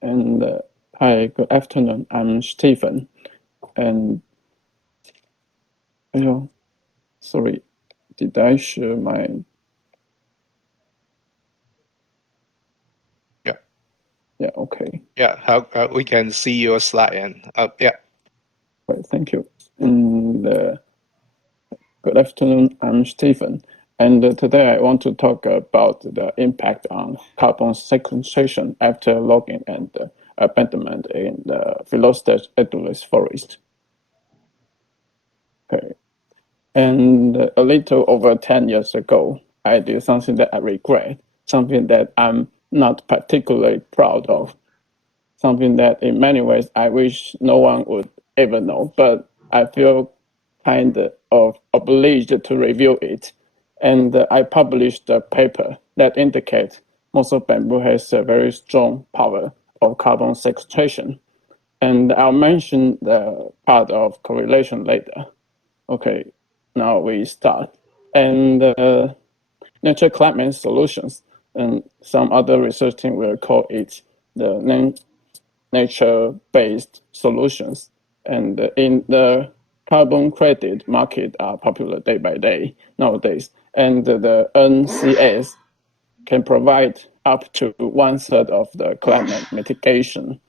And hi, good afternoon. I'm Stephen. And sorry, did I share my? Yeah. Yeah. Okay. Yeah. How we can see your slide and yeah. Right. Thank you. And good afternoon. I'm Stephen. And today I want to talk about the impact on carbon sequestration after logging and abandonment in the Phylloctachys edulis forest. Okay. And a little over 10 years ago, I did something that I regret, something that I'm not particularly proud of, something that in many ways I wish no one would ever know, but I feel kind of obliged to review it. And I published a paper that indicates Mosul bamboo has a very strong power of carbon sequestration. And I'll mention the part of correlation later. Okay, now we start. And natural climate solutions, and some other research team will call it the nature-based solutions. And in the carbon credit market are popular day by day nowadays. And the NCS can provide up to 1/3 of the climate mitigation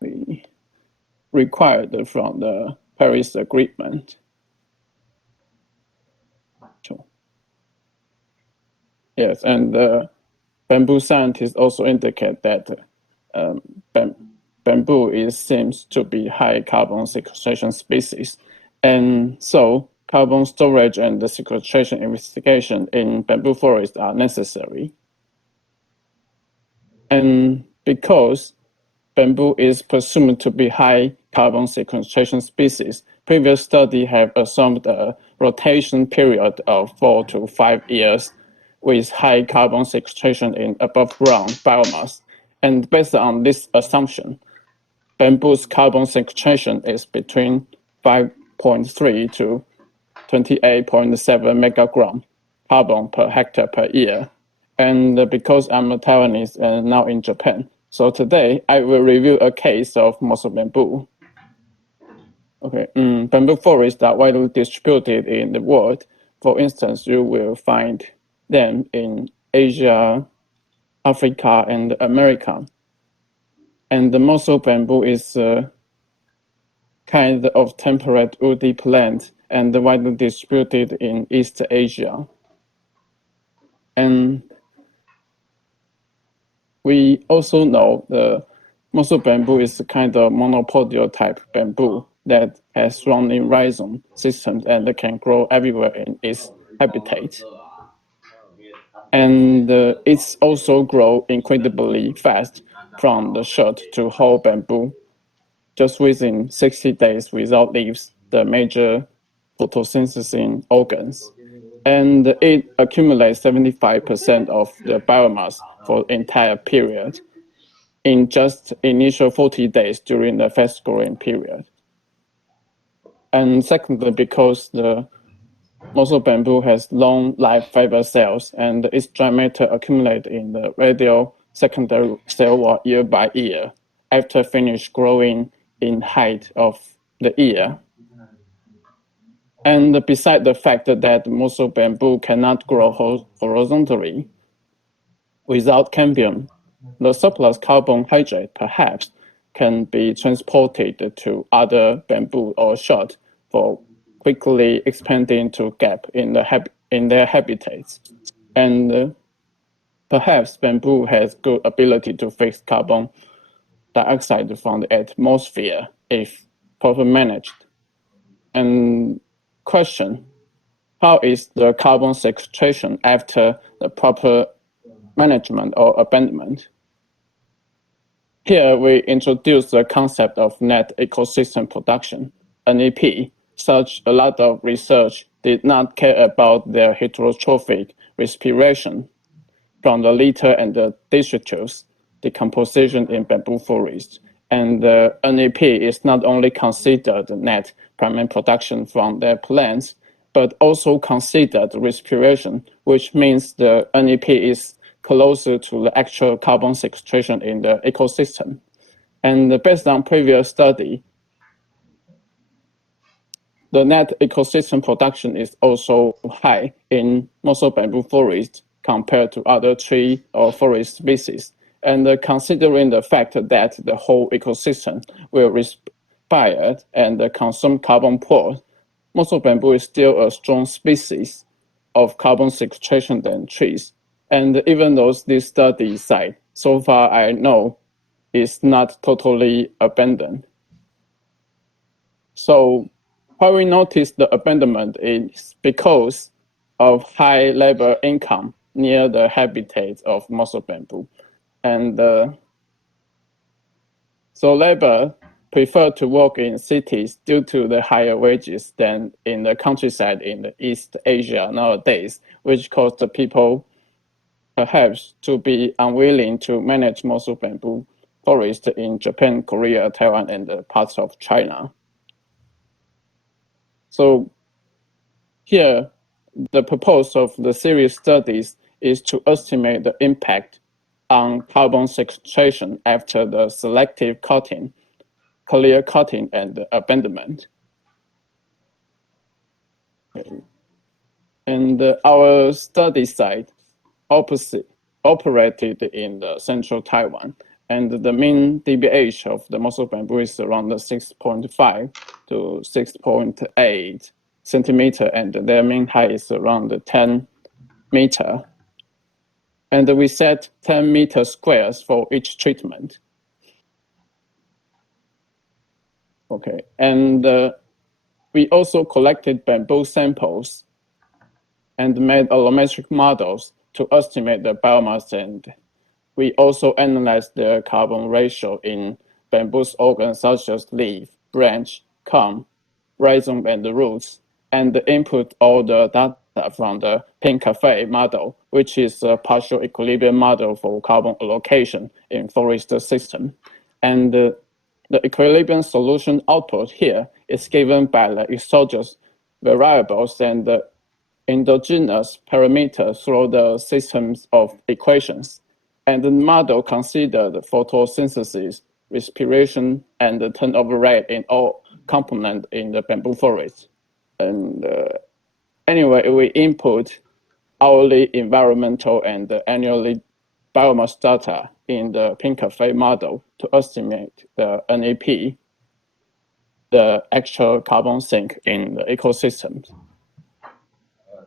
we required from the Paris Agreement. Yes, and bamboo scientists also indicate that bamboo seems to be high carbon sequestration species, and so carbon storage and the sequestration investigation in bamboo forests are necessary. And because bamboo is presumed to be high carbon sequestration species, previous studies have assumed a rotation period of 4 to 5 years with high carbon sequestration in above ground biomass. And based on this assumption, bamboo's carbon sequestration is between 5.3 to 28.7 megagram carbon per hectare per year. And because I'm a Taiwanese and now in Japan, so today I will review a case of Mosul bamboo. Okay, bamboo forests are widely distributed in the world. For instance, you will find them in Asia, Africa, and America. And the Mosul bamboo is a kind of temperate woody plant and widely distributed in East Asia. And we also know the Mosul bamboo is a kind of monopodial type bamboo that has running rhizome systems and can grow everywhere in its habitat. And it's also grow incredibly fast from the shoot to whole bamboo, just within 60 days without leaves, the major photosynthesizing organs. And it accumulates 75% of the biomass for the entire period in just initial 40 days during the fast growing period. And secondly, because the Mosul bamboo has long life fiber cells and its dry matter accumulate in the radial secondary cell wall year by year after finish growing in height of the ear. And beside the fact that Mosul bamboo cannot grow horizontally without cambium, the surplus carbohydrate perhaps can be transported to other bamboo or shot for quickly expanding to gap in their habitats. And perhaps bamboo has good ability to fix carbon dioxide from the atmosphere if properly managed. And question, how is the carbon sequestration after the proper management or abandonment? Here we introduce the concept of net ecosystem production, NEP. Such a lot of research did not care about their heterotrophic respiration from the litter and the detritus decomposition in bamboo forests. And the NEP is not only considered net primary production from their plants, but also considered respiration, which means the NEP is closer to the actual carbon sequestration in the ecosystem. And based on previous study, the net ecosystem production is also high in moso bamboo forest compared to other tree or forest species. And considering the fact that the whole ecosystem will respire and consume carbon poor, moso bamboo is still a strong species of carbon sequestration than trees. And even though this study site, so far I know, is not totally abandoned. So why we notice the abandonment is because of high labor income near the habitat of moso bamboo. And so labor prefer to work in cities due to the higher wages than in the countryside in the East Asia nowadays, which cause the people perhaps to be unwilling to manage moso bamboo forest in Japan, Korea, Taiwan, and parts of China. So here, the purpose of the series studies is to estimate the impact on carbon sequestration after the selective cutting, clear cutting, and abandonment. And our study site operated in the central Taiwan, and the mean DBH of the moso bamboo is around 6.5 to 6.8 centimeter, and their mean height is around 10 meter. And we set 10 meter squares for each treatment. Okay, and we also collected bamboo samples and made allometric models to estimate the biomass, and we also analyzed the carbon ratio in bamboo's organs such as leaf, branch, culm, rhizome, and the roots, and input all the data from the pink cafe model, which is a partial equilibrium model for carbon allocation in forest system. And the equilibrium solution output here is given by the exogenous variables and the endogenous parameters through the systems of equations. And the model considered photosynthesis, respiration, and the turnover rate in all components in the bamboo forest. And anyway, we input hourly environmental and annually biomass data in the pink cafe model to estimate the NAP, the actual carbon sink in the ecosystem.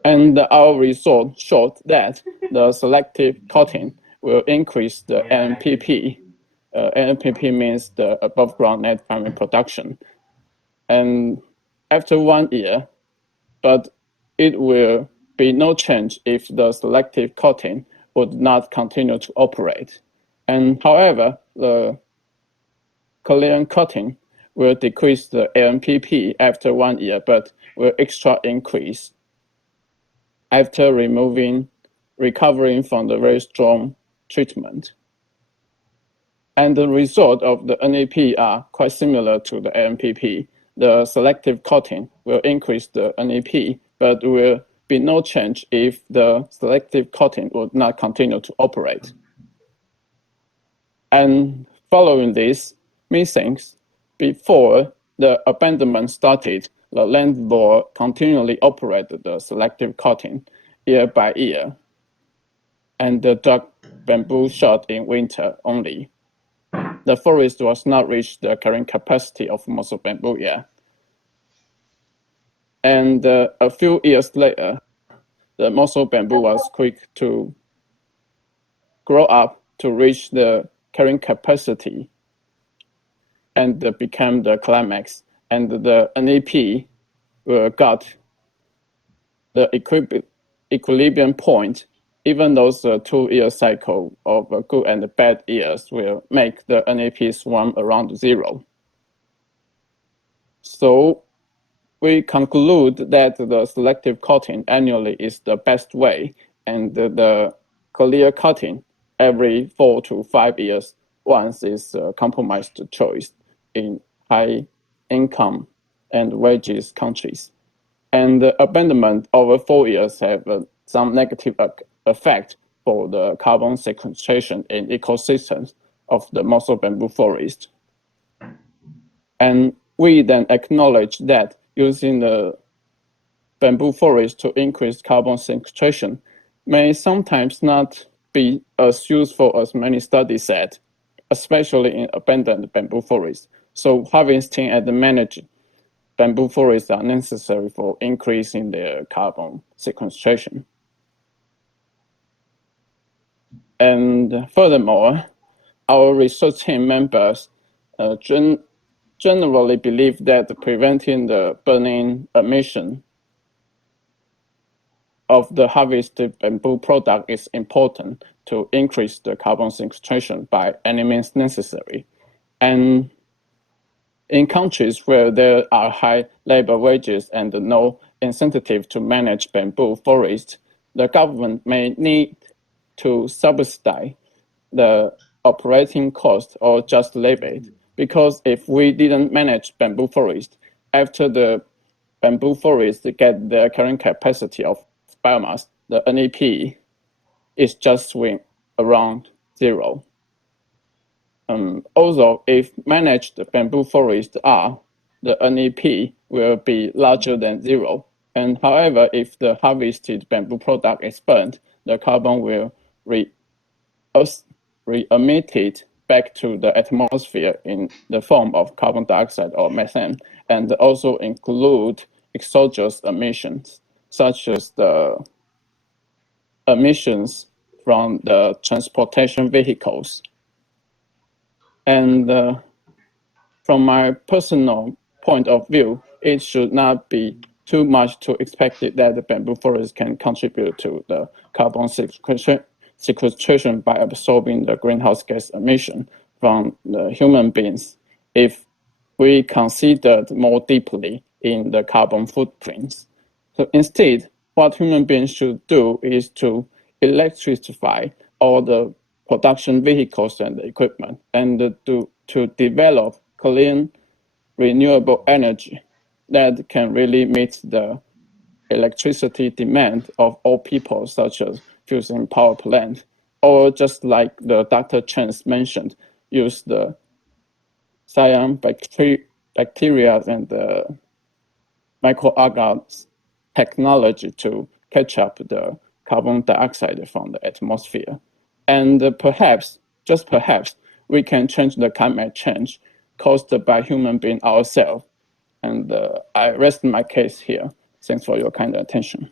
And our result showed that the selective cutting will increase the NPP. NPP means the above ground net primary production. And after 1 year, but it will be no change if the selective cutting would not continue to operate. And however, the clear cutting will decrease the AMPP after 1 year, but will extra increase after recovering from the very strong treatment. And the result of the NAP are quite similar to the AMPP. The selective cutting will increase the NAP, but will be no change if the selective cutting would not continue to operate. And following this, methinks before the abandonment started, the landlord continually operated the selective cutting year by year, and the dug bamboo shot in winter only. The forest was not reached the carrying capacity of moso bamboo yet. And a few years later, the moso bamboo was quick to grow up to reach the carrying capacity and became the climax. And the NAP got the equilibrium point, even though the 2-year cycle of good and bad years will make the NAP swim around zero. So we conclude that the selective cutting annually is the best way, and the clear cutting every 4 to 5 years once is a compromised choice in high income and wages countries. And the abandonment over 4 years have some negative effect for the carbon sequestration in ecosystems of the Moso bamboo forest. And we then acknowledge that using the bamboo forest to increase carbon sequestration may sometimes not be as useful as many studies said, especially in abandoned bamboo forests. So harvesting and managing bamboo forests are necessary for increasing their carbon sequestration. And furthermore, our research team members generally believe that preventing the burning emission of the harvested bamboo product is important to increase the carbon sequestration by any means necessary. And in countries where there are high labor wages and no incentive to manage bamboo forests, the government may need to subsidize the operating cost or just leave it. Because if we didn't manage bamboo forest, after the bamboo forest get their current capacity of biomass, the NEP is just swing around zero. Also, if managed bamboo forests are, the NEP will be larger than zero. And however, if the harvested bamboo product is burned, the carbon will re-emitted back to the atmosphere in the form of carbon dioxide or methane, and also include exogenous emissions, such as the emissions from the transportation vehicles. And from my personal point of view, it should not be too much to expect that the bamboo forest can contribute to the carbon sequestration by absorbing the greenhouse gas emission from the human beings if we considered more deeply in the carbon footprints. So instead, what human beings should do is to electrify all the production vehicles and equipment and to develop clean, renewable energy that can really meet the electricity demand of all people, such as using power plant, or just like the Dr. Chen mentioned, use the bacteria and the microalgae technology to catch up the carbon dioxide from the atmosphere. And perhaps, just perhaps, we can change the climate change caused by human being ourselves. And I rest my case here. Thanks for your kind attention.